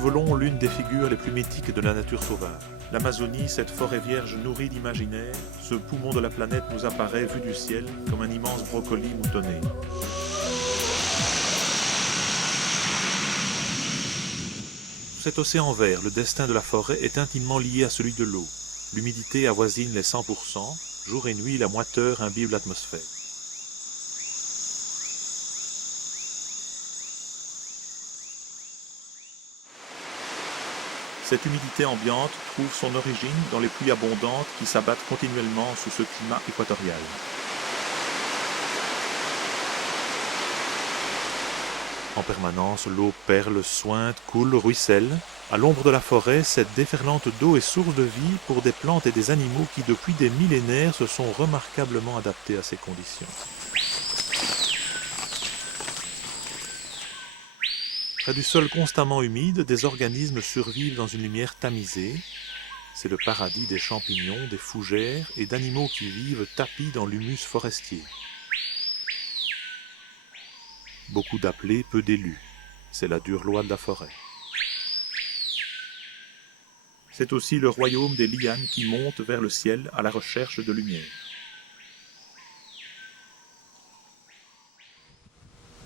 survolons l'une des figures les plus mythiques de la nature sauvage. L'Amazonie, cette forêt vierge nourrie d'imaginaire, ce poumon de la planète nous apparaît vu du ciel comme un immense brocoli moutonné. Sous cet océan vert, le destin de la forêt est intimement lié à celui de l'eau. L'humidité avoisine les 100%, jour et nuit la moiteur imbibe l'atmosphère. Cette humidité ambiante trouve son origine dans les pluies abondantes qui s'abattent continuellement sous ce climat équatorial. En permanence, l'eau perle, suinte, coule, ruisselle. À l'ombre de la forêt, cette déferlante d'eau est source de vie pour des plantes et des animaux qui, depuis des millénaires, se sont remarquablement adaptés à ces conditions. Près du sol constamment humide, des organismes survivent dans une lumière tamisée. C'est le paradis des champignons, des fougères et d'animaux qui vivent tapis dans l'humus forestier. Beaucoup d'appelés, peu d'élus. C'est la dure loi de la forêt. C'est aussi le royaume des lianes qui montent vers le ciel à la recherche de lumière.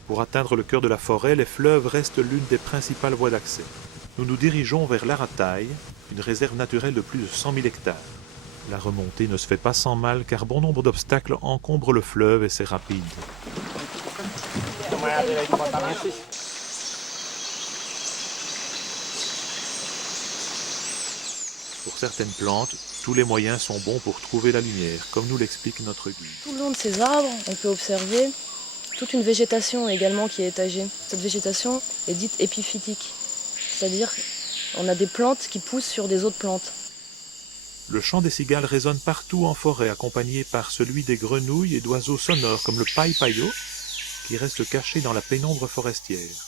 Pour atteindre le cœur de la forêt, les fleuves restent l'une des principales voies d'accès. Nous nous dirigeons vers l'Arataï, une réserve naturelle de plus de 100 000 hectares. La remontée ne se fait pas sans mal car bon nombre d'obstacles encombrent le fleuve et ses rapides. Pour certaines plantes, tous les moyens sont bons pour trouver la lumière, comme nous l'explique notre guide. Tout le long de ces arbres, on peut observer toute une végétation également qui est étagée. Cette végétation est dite épiphytique, c'est-à-dire on a des plantes qui poussent sur des autres plantes. Le chant des cigales résonne partout en forêt, accompagné par celui des grenouilles et d'oiseaux sonores comme le paï-païo, qui reste caché dans la pénombre forestière.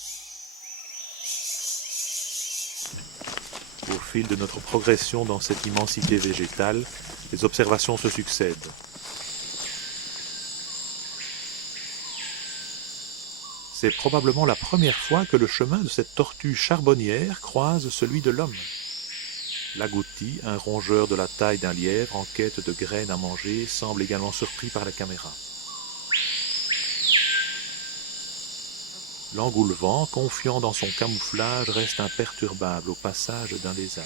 Au fil de notre progression dans cette immensité végétale, les observations se succèdent. C'est probablement la première fois que le chemin de cette tortue charbonnière croise celui de l'homme. L'agouti, un rongeur de la taille d'un lièvre en quête de graines à manger, semble également surpris par la caméra. L'engoulevent, confiant dans son camouflage, reste imperturbable au passage d'un lézard.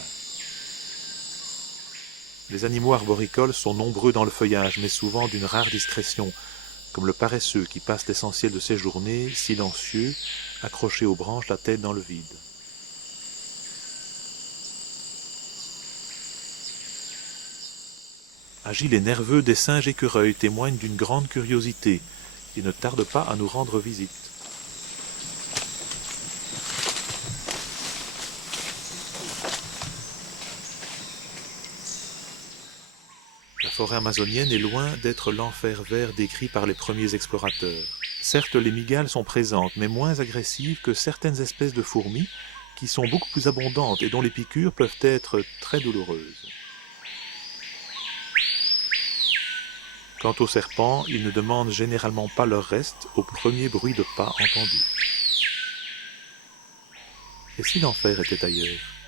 Les animaux arboricoles sont nombreux dans le feuillage, mais souvent d'une rare discrétion, comme le paresseux qui passe l'essentiel de ses journées, silencieux, accroché aux branches, la tête dans le vide. Agile et nerveux, des singes écureuils témoignent d'une grande curiosité et ne tardent pas à nous rendre visite. La forêt amazonienne est loin d'être l'enfer vert décrit par les premiers explorateurs. Certes, les mygales sont présentes, mais moins agressives que certaines espèces de fourmis qui sont beaucoup plus abondantes et dont les piqûres peuvent être très douloureuses. Quant aux serpents, ils ne demandent généralement pas leur reste au premier bruit de pas entendu. Et si l'enfer était ailleurs ?